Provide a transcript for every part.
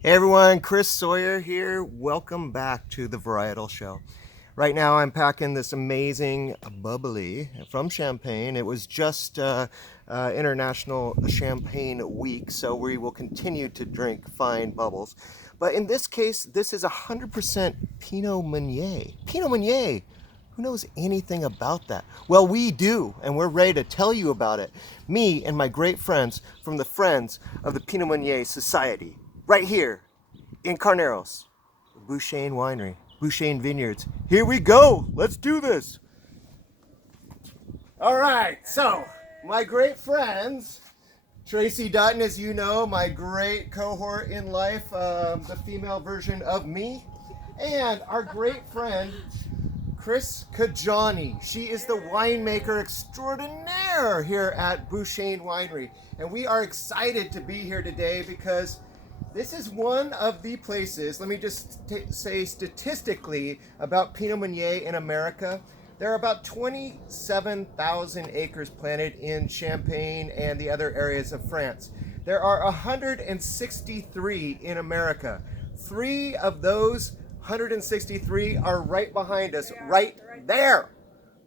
Hey everyone, Chris Sawyer here. Welcome back to the Varietal Show. Right now I'm packing this amazing bubbly from Champagne. It was just International Champagne Week, so we will continue to drink fine bubbles. But in this case, this is 100% Pinot Meunier. Pinot Meunier! Who knows anything about that? Well, we do, and we're ready to tell you about it. Me and my great friends from the Friends of the Pinot Meunier Society, right here in Carneros, Bouchaine Winery, Bouchaine Vineyards. Here we go. Let's do this. All right. So, my great friends, Traci, Dutton, as you know, my great cohort in life, the female version of me, and our great friend, Chris Kejani. She is the winemaker extraordinaire here at Bouchaine Winery. And we are excited to be here today because this is one of the places, let me just say statistically about Pinot Meunier in America. There are about 27,000 acres planted in Champagne and the other areas of France. There are 163 in America. 3 of those 163 are right behind us, right there.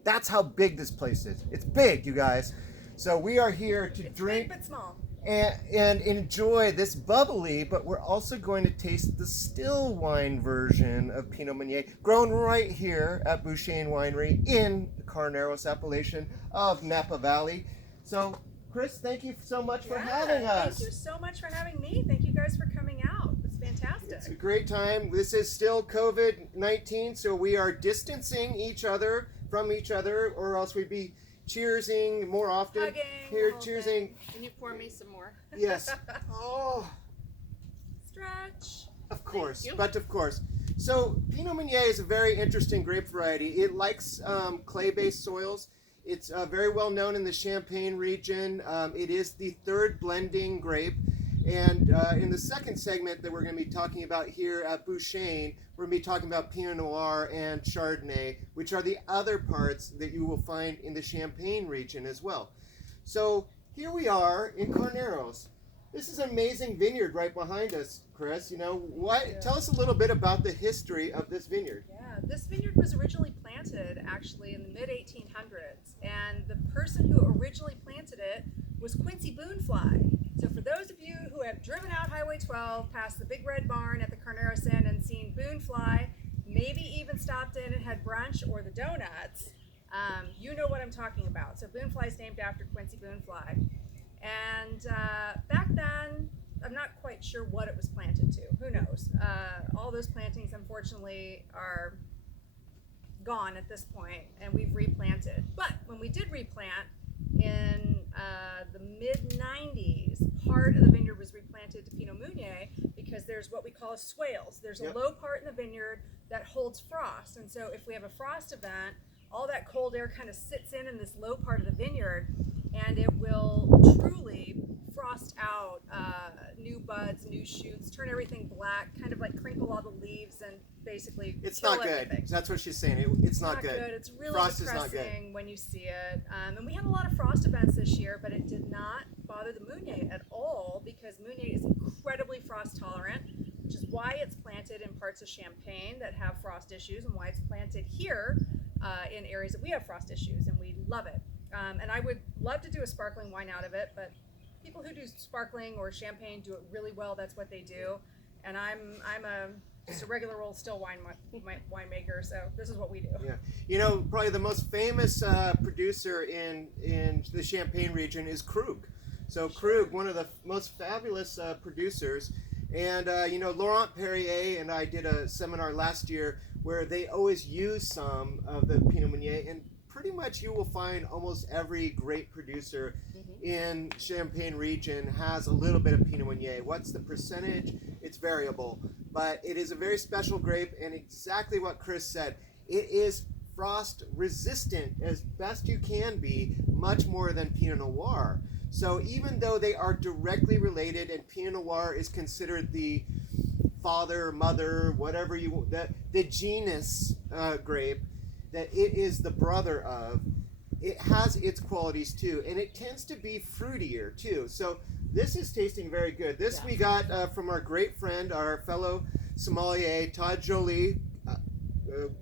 That's how big this place is. It's big, you guys. So we are here to drink big but small. And enjoy this bubbly, but we're also going to taste the still wine version of Pinot Meunier, grown right here at Bouchaine Winery in Carneros appellation of Napa Valley. So, Chris, thank you so much for having us. Thank you so much for having me. Thank you guys for coming out. It's fantastic. It's a great time. This is still COVID-19, so we are distancing each other from each other, or else we'd be cheersing more often. Hugging. Here, cheersing. Can you pour me some more? Yes. Oh. Stretch. Of course, but of course. So Pinot Meunier is a very interesting grape variety. It likes clay-based soils. It's very well known in the Champagne region. It is the third blending grape. And in the second segment that we're going to be talking about here at Bouchaine, we're going to be talking about Pinot Noir and Chardonnay, which are the other parts that you will find in the Champagne region as well. So here we are in Carneros. This is an amazing vineyard right behind us, Chris. You know, tell us a little bit about the history of this vineyard. Yeah, this vineyard was originally planted actually in the mid-1800s, and the person who originally planted it was Quincy Boonfly. So for those of you who have driven out Highway 12 past the Big Red Barn at the Carneros Inn and seen Boonfly, maybe even stopped in and had brunch or the donuts, you know what I'm talking about. So Boonfly is named after Quincy Boonfly. And back then, I'm not quite sure what it was planted to. Who knows? All those plantings, unfortunately, are gone at this point, and we've replanted. But when we did replant in the mid-90s, part of the vineyard was replanted to Pinot Meunier because there's what we call a swales. There's a low part in the vineyard that holds frost. And so if we have a frost event, all that cold air kind of sits in this low part of the vineyard, and it will truly frost out new buds, new shoots, turn everything black, kind of like crinkle all the leaves and basically kill not everything. good. That's what she's saying. It's not good. It's really Frost is not depressing good. when you see it. And we had a lot of frost events this year, but it did not bother the Meunier at all because Meunier is incredibly frost tolerant, which is why it's planted in parts of Champagne that have frost issues and why it's planted here in areas that we have frost issues, and we love it. And I would love to do a sparkling wine out of it, but people who do sparkling or champagne do it really well. That's what they do. And I'm just a regular old still winemaker, so this is what we do. Yeah, you know, probably the most famous producer in the Champagne region is Krug. So Krug, one of the most fabulous producers, and you know, Laurent Perrier and I did a seminar last year where they always use some of the Pinot Meunier, and pretty much you will find almost every great producer in Champagne region has a little bit of Pinot Meunier. What's the percentage? It's variable, but it is a very special grape, and exactly what Chris said, it is frost resistant as best you can be, much more than Pinot Noir. So even though they are directly related, and Pinot Noir is considered the father, mother, whatever you, the genus grape, that it is the brother of, it has its qualities too, and it tends to be fruitier too. So This is tasting very good. This we got from our great friend, our fellow sommelier, Todd Jolie.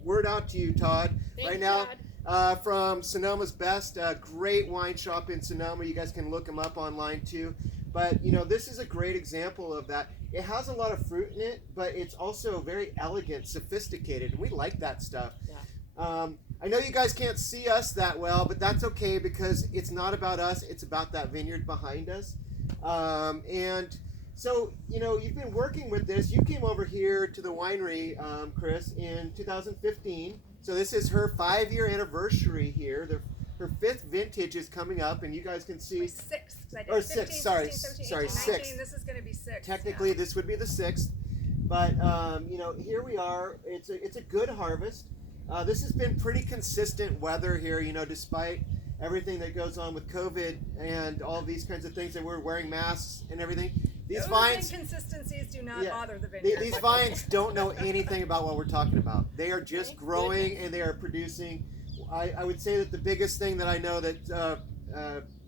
Word out to you, Todd. Thank now, Todd. From Sonoma's Best, a great wine shop in Sonoma. You guys can look them up online too. But this is a great example of that. It has a lot of fruit in it, but it's also very elegant, sophisticated, and we like that stuff. Yeah. I know you guys can't see us that well, but that's okay because it's not about us. It's about that vineyard behind us. And so, you've been working with this. You came over here to the winery, Chris, in 2015. So this is her 5-year anniversary here. Her 5th vintage is coming up, and you guys can see. 6th. Or 6th, sorry. 6th. This is going to be 6th. Technically, this would be the 6th. But, here we are. It's a good harvest. This has been pretty consistent weather here, despite everything that goes on with COVID and all these kinds of things that we're wearing masks and everything. These vines, inconsistencies do not bother the vineyard. These vines don't know anything about what we're talking about. They are just growing and they are producing. I would say that the biggest thing that I know that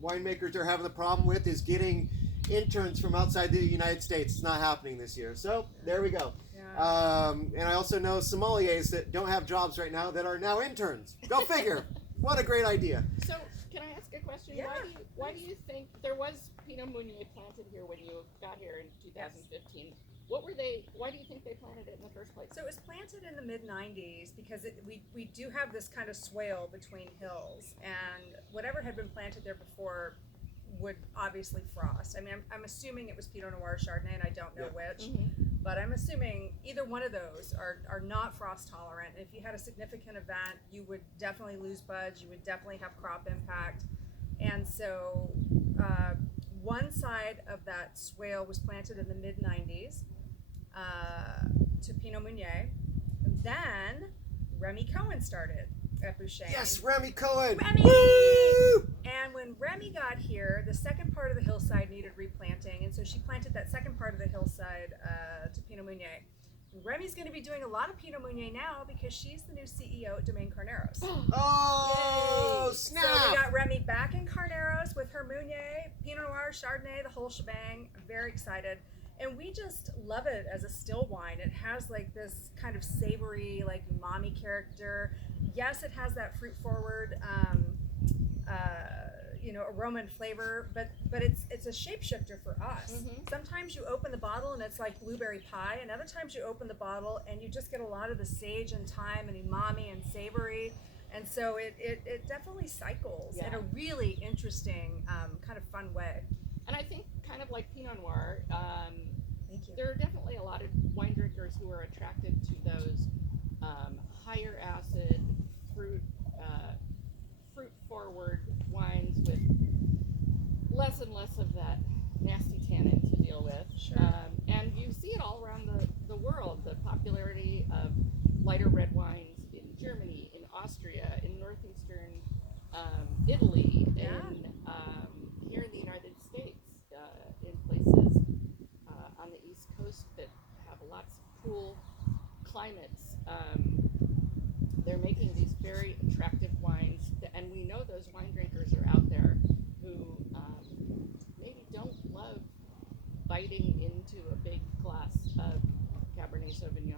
winemakers are having the problem with is getting interns from outside the United States. It's not happening this year. So there we go. Yeah. And I also know sommeliers that don't have jobs right now that are now interns. Go figure. What a great idea. So, can I ask a question? Yeah. Why do you think there was Pinot Meunier planted here when you got here in 2015? Why do you think they planted it in the first place? So it was planted in the mid-90s because we do have this kind of swale between hills, and whatever had been planted there before would obviously frost. I mean, I'm assuming it was Pinot Noir Chardonnay, and I don't know which, but I'm assuming either one of those are not frost tolerant. If you had a significant event, you would definitely lose buds, you would definitely have crop impact. And so one side of that swale was planted in the mid-90s to Pinot Meunier. Then Remy Cohen started at Bouchaine. Yes, Remy Cohen. Remy! Woo! And when Remy got here, the second part of the hillside needed replanting, and so she planted that second part of the hillside to Pinot Meunier. Remy's going to be doing a lot of Pinot Meunier now because she's the new CEO at Domaine Carneros. Oh, Yay. snap! So we got Remy back in Carneros with her Meunier, Pinot Noir, Chardonnay, the whole shebang. I'm very excited. And we just love it as a still wine. It has like this kind of savory, like umami character. Yes, it has that fruit forward, aroma and flavor, but it's a shapeshifter for us. Sometimes you open the bottle and it's like blueberry pie, and other times you open the bottle and you just get a lot of the sage and thyme and umami and savory. And so it definitely cycles in a really interesting, kind of fun way. And I think kind of like Pinot Noir, Thank you. there are definitely a lot of wine drinkers who are attracted to those higher acid, fruit forward wines with less and less of that nasty tannin to deal with. Sure. And you see it all around the world, the popularity of lighter red wines in Germany, in Austria, in northeastern Italy, in here in the United States, in places on the East Coast that have lots of cool climates. They're making these very attractive wines, and we know those wine drinkers are out there who maybe don't love biting into a big glass of Cabernet Sauvignon.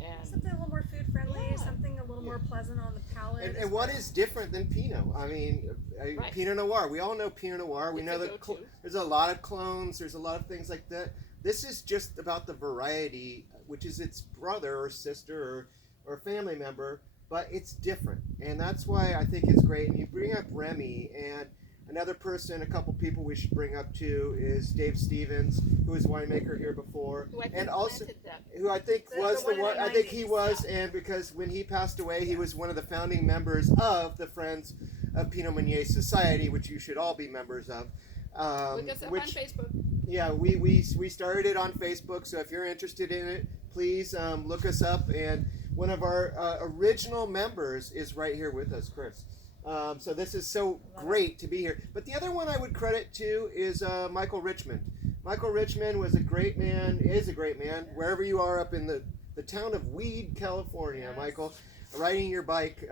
And Something a little more food friendly, something a little more pleasant on the palate. And what is different than Pinot? I mean, Pinot Noir. We all know Pinot Noir. We know that there's a lot of clones. There's a lot of things like that. This is just about the variety, which is its brother or sister or family member, but it's different. And that's why I think it's great. And you bring up Remy, and another person, a couple people we should bring up too is Dave Stevens, who was a winemaker here before, and also who I think was the one. I think he was, and because when he passed away, he was one of the founding members of the Friends of Pinot Meunier Society, which you should all be members of. look us up on Facebook. Yeah, we started it on Facebook, so if you're interested in it, please look us up. And one of our original members is right here with us, Chris. So this is so great to be here. But the other one I would credit to is Michael Richmond. Michael Richmond was a great man, is a great man, wherever you are up in the town of Weed, California, yes. Michael, riding your bike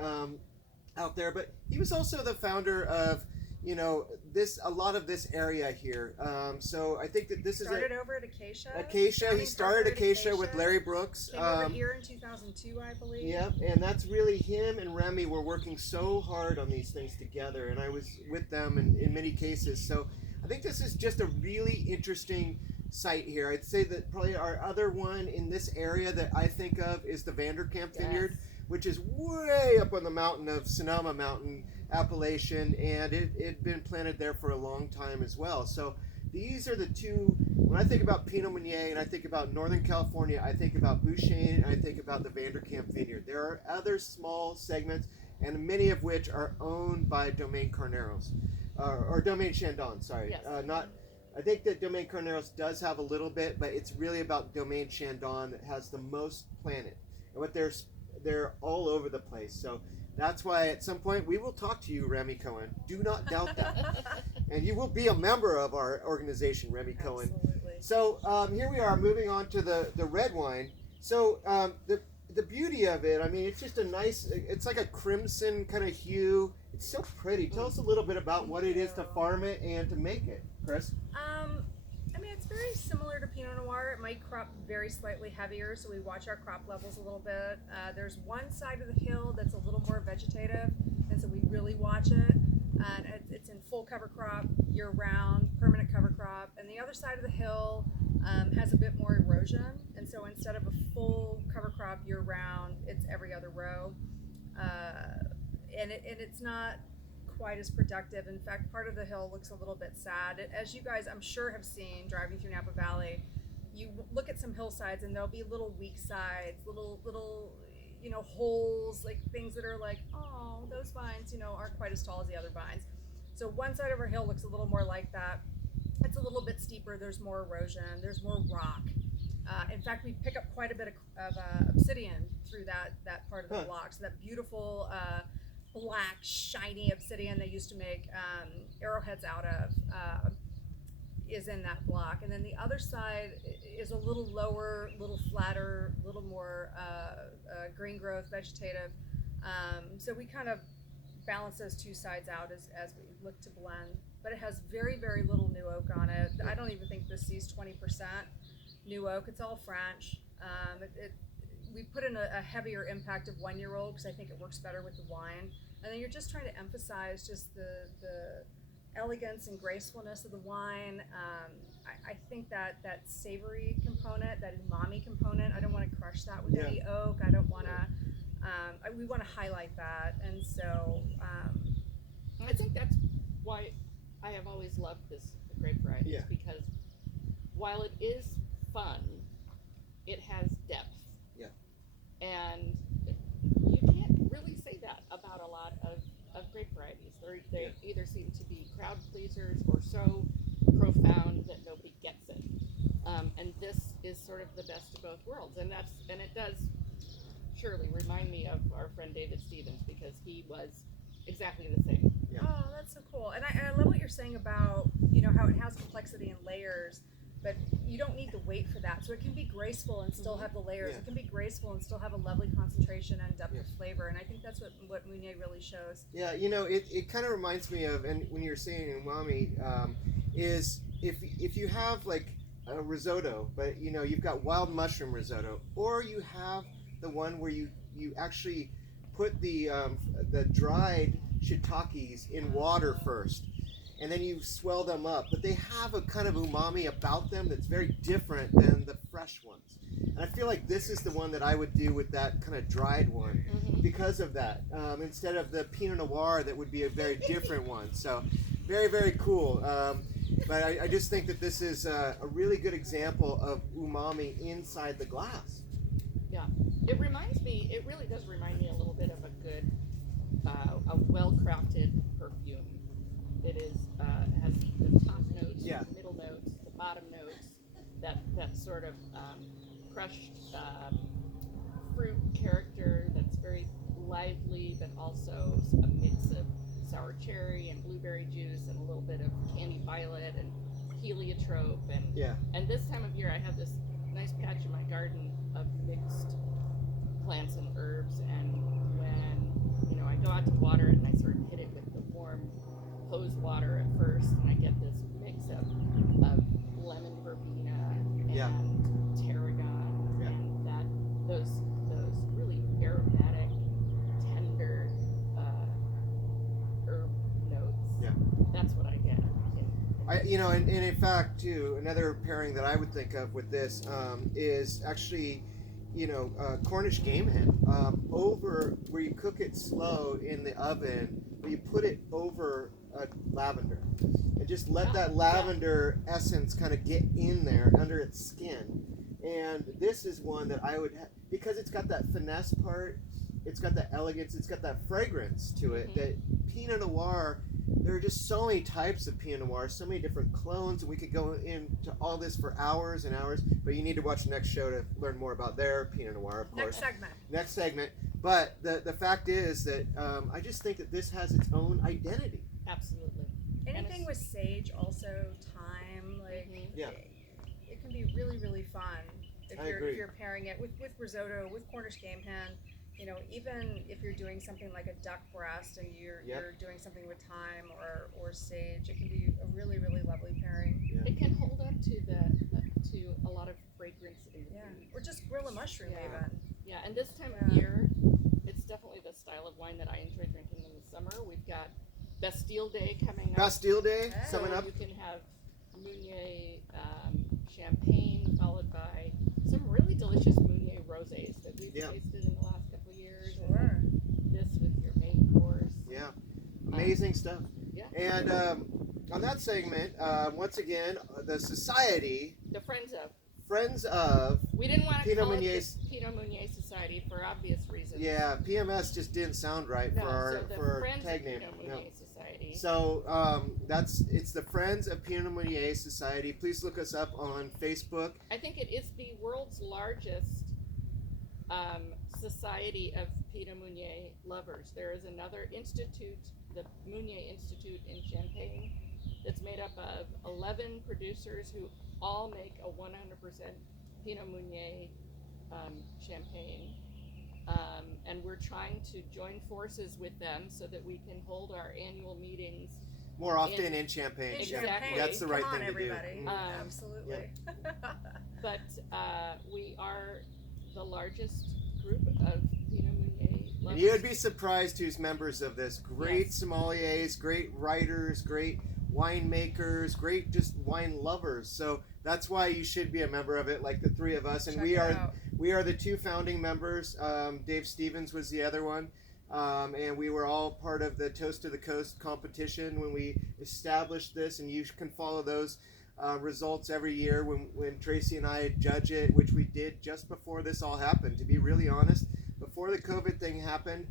out there. But he was also the founder of you know, a lot of this area here. So I think that this Started over at Acacia. Acacia. He started Acacia with Larry Brooks. Came over here in 2002, I believe. Yep, and that's really him and Remy were working so hard on these things together, and I was with them in many cases. So I think this is just a really interesting site here. I'd say that probably our other one in this area that I think of is the Vanderkamp Vineyard, which is way up on the mountain of Sonoma Mountain appellation, and it had been planted there for a long time as well. So these are the two. When I think about Pinot Meunier and I think about Northern California, I think about Bouchaine and I think about the Vanderkamp Vineyard. There are other small segments, and many of which are owned by Domaine Carneros, or Domaine Chandon. Sorry, not. I think that Domaine Carneros does have a little bit, but it's really about Domaine Chandon that has the most planted, and what they're all over the place. So that's why at some point we will talk to you, Remy Cohen. Do not doubt that. And you will be a member of our organization, Remy Cohen. Absolutely. So here we are moving on to the red wine. So the beauty of it, I mean, it's just a nice, it's like a crimson kind of hue. It's so pretty. Tell us a little bit about what it is to farm it and to make it, Chris. I mean, it's very similar to Pinot Noir. It might crop very slightly heavier, so we watch our crop levels a little bit. There's one side of the hill that's a little more vegetative, and so we really watch it. And it's in full cover crop year-round, permanent cover crop. And the other side of the hill has a bit more erosion, and so instead of a full cover crop year-round, it's every other row. And it's not quite as productive. In fact, part of the hill looks a little bit sad. As you guys, I'm sure, have seen driving through Napa Valley, you look at some hillsides and there'll be little weak sides, little holes, like things that are like, oh, those vines, aren't quite as tall as the other vines. So one side of our hill looks a little more like that. It's a little bit steeper. There's more erosion. There's more rock. In fact, we pick up quite a bit of obsidian through that part of the block. So that beautiful black, shiny obsidian they used to make arrowheads out of is in that block. And then the other side is a little lower, little flatter, little more green growth, vegetative. So we kind of balance those two sides out as we look to blend. But it has very, very little new oak on it. I don't even think this sees 20% new oak. It's all French. We put in a heavier impact of 1-year-old because I think it works better with the wine. And then you're just trying to emphasize just the elegance and gracefulness of the wine. I think that savory component, that umami component, I don't want to crush that with any oak. I don't want to, we want to highlight that. And so I think that's why I have always loved this grape variety, because while it is fun, it has depth. And you can't really say that about a lot of grape varieties. They either seem to be crowd pleasers or so profound that nobody gets it. And this is sort of the best of both worlds. And it does surely remind me of our friend David Stevens, because he was exactly the same. Oh, that's so cool. And I love what you're saying about, how it has complexity and layers. But you don't need to wait for that. So it can be graceful and still have the layers. It can be graceful and still have a lovely concentration and depth of flavor. And I think that's what Meunier really shows. Yeah, it kind of reminds me of, and when you're saying umami, is if you have like a risotto, but you've got wild mushroom risotto, or you have the one where you actually put the dried shiitakes in water first, and then you swell them up, but they have a kind of umami about them that's very different than the fresh ones. And I feel like this is the one that I would do with that kind of dried one because of that, instead of the Pinot Noir that would be a very different one. So very, very cool. But I just think that this is a really good example of umami inside the glass. Yeah, it really does remind me a little bit of a good, a well-crafted perfume. It has the top notes, the middle notes, the bottom notes, that sort of crushed fruit character that's very lively, but also a mix of sour cherry and blueberry juice and a little bit of candy violet and heliotrope. And this time of year I have this nice patch in my garden of mixed plants and herbs, and when I go out to water it and I sort of hit it with the warm hose water at first, and I get this mix of lemon verbena and Yeah. tarragon, Yeah. and those really aromatic, tender herb notes. Yeah. That's what I get. And in fact, too, another pairing that I would think of with this is actually, Cornish game hen. Over where you cook it slow in the oven, where you put it over lavender, and just let that lavender essence kind of get in there under its skin. And this is one that I would because it's got that finesse part, it's got that elegance, it's got that fragrance to it. That Pinot Noir. There are just so many types of Pinot Noir, so many different clones, and we could go into all this for hours and hours, but you need to watch the next show to learn more about their Pinot Noir, of course. Next segment. But the fact is that I just think that this has its own identity. Absolutely. Anything with sage, also thyme, it can be really, really fun if you're pairing it with risotto, with Cornish game hen. Even if you're doing something like a duck breast and you're doing something with thyme or sage, it can be a really, really lovely pairing. Yeah. It can hold up to a lot of fragrance in the food. Or just grill a mushroom even. Yeah, and this time of year, it's definitely the style of wine that I enjoy drinking in the summer. We've got Bastille Day coming up. Bastille Day coming up. You can have Meunier champagne followed by some really delicious Meunier rosés that we've tasted in the last couple of years. Sure. And this with your main course. Yeah. Amazing stuff. Yeah. And on that segment, once again, the Society. The Friends of. We didn't want to Pinot call Meunier. it the Pinot Meunier Society for obvious reasons. Yeah, PMS just didn't sound right for our tag name. Pinot Meunier Society. So it's the Friends of Pinot Meunier Society. Please look us up on Facebook. I think it is the world's largest society of Pinot Meunier lovers. There is another institute, the Meunier Institute in Champagne, that's made up of 11 producers who all make a 100% Pinot Meunier champagne. And we're trying to join forces with them so that we can hold our annual meetings more often in Champagne. Exactly. That's the right thing everybody. to do. Absolutely. But we are the largest group of Pinot Meunier lovers. And you would be surprised who's members of this. Great sommeliers, great writers, great winemakers, great just wine lovers. So that's why you should be a member of it, like the three of us. And we are the two founding members. Dave Stevens was the other one. And we were all part of the Toast to the Coast competition when we established this, and you can follow those results every year when Traci and I judge it, which we did just before this all happened. To be really honest, before the COVID thing happened,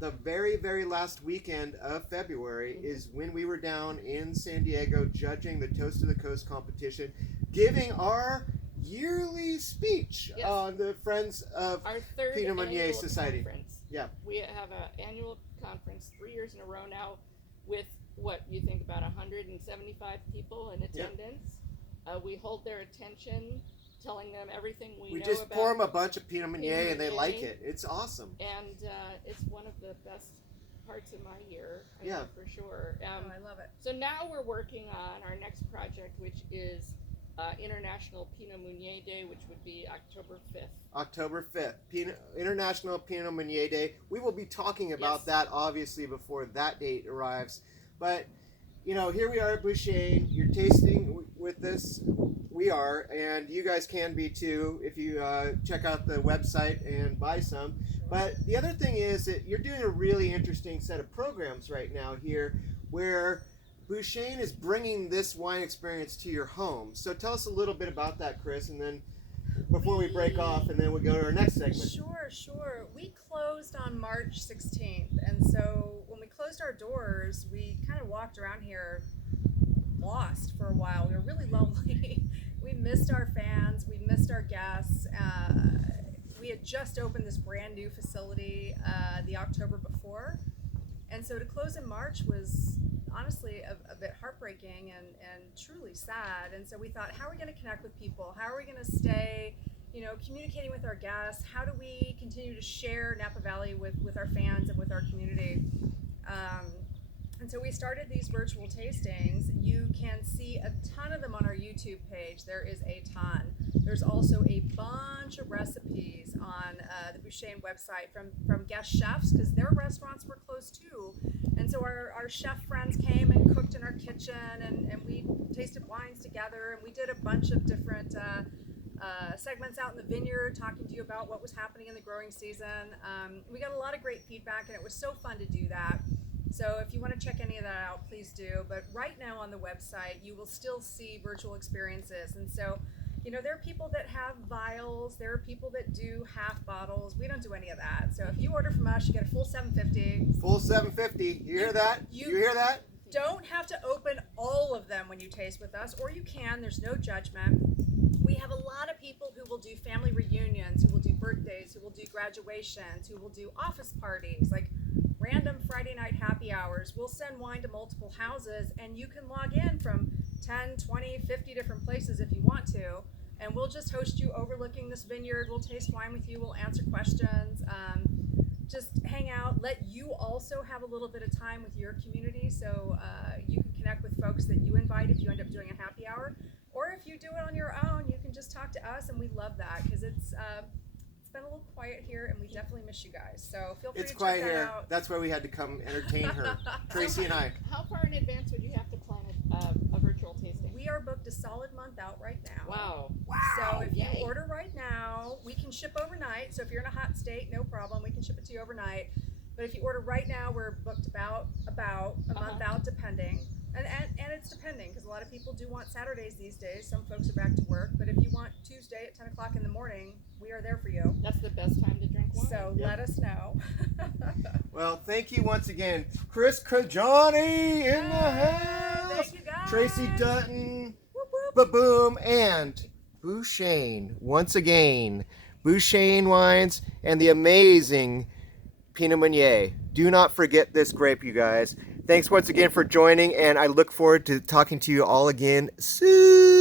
the very, very last weekend of February is when we were down in San Diego judging the Toast to the Coast competition, giving our yearly speech on the Friends of our third Pinot Meunier Society. Conference. Yeah. We have an annual conference 3 years in a row now with what you think about 175 people in attendance. We hold their attention, telling them everything we know just about pour them a bunch of Pinot Meunier Pinot and they Meunier. like it. It's awesome. And it's one of the best parts of my year, for sure. I love it. So now we're working on our next project, which is International Pinot Meunier Day, which would be October 5th. October 5th, International Pinot Meunier Day. We will be talking about that, obviously, before that date arrives. But, here we are at Bouchaine. You're tasting with this. We are, and you guys can be too if you check out the website and buy some. But the other thing is that you're doing a really interesting set of programs right now here where Bouchaine is bringing this wine experience to your home. So tell us a little bit about that, Chris, and then before we break off, and then we'll go to our next segment. Sure. We closed on March 16th, and so when we closed our doors, we kind of walked around here lost for a while. We were really lonely. We missed our fans. We missed our guests. We had just opened this brand new facility the October before, and so to close in March was honestly a bit heartbreaking and truly sad. And so we thought, how are we going to connect with people? How are we going to stay, communicating with our guests? How do we continue to share Napa Valley with our fans and with our community? And so we started these virtual tastings. You can see a ton of them on our YouTube page. There is a ton. There's also a bunch of recipes on the Bouchaine website from guest chefs, because their restaurants were closed too. And so our chef friends came and cooked in our kitchen, and we tasted wines together, and we did a bunch of different segments out in the vineyard talking to you about what was happening in the growing season. We got a lot of great feedback, and it was so fun to do that. So if you want to check any of that out, please do. But right now on the website, you will still see virtual experiences. And so, you know, there are people that have vials. There are people that do half bottles. We don't do any of that. So if you order from us, you get a full 750. Full 750. You hear that? You hear that? Don't have to open all of them when you taste with us, or you can. There's no judgment. We have a lot of people who will do family reunions, who will do birthdays, who will do graduations, who will do office parties, like random Friday night happy hours. We'll send wine to multiple houses, and you can log in from 10, 20, 50 different places if you want to, and we'll just host you overlooking this vineyard. We'll taste wine with you. We'll answer questions. Just hang out. Let you also have a little bit of time with your community, so you can connect with folks that you invite if you end up doing a happy hour. Or if you do it on your own, you can just talk to us, and we love that, because it's been a little quiet here, and we definitely miss you guys. So feel free It's to quiet check that here. out. That's why we had to come entertain her, Traci and I. How far in advance would you have to plan a virtual tasting? We are booked a solid month out right now. Wow. So if Yay. you order right now, we can ship overnight. So if you're in a hot state, no problem. We can ship it to you overnight. But if you order right now, we're booked about a month out, depending. And it's depending, because a lot of people do want Saturdays these days. Some folks are back to work. But if you want Tuesday at 10 o'clock in the morning, we are there for you. That's the best time to drink wine. So let us know. Well, thank you once again, Chris Kejani in the house. Thank you, guys. Traci Dutton, Whoop, whoop. ba-boom, and Bouchaine once again. Bouchaine wines and the amazing Pinot Meunier. Do not forget this grape, you guys. Thanks once again for joining, and I look forward to talking to you all again soon.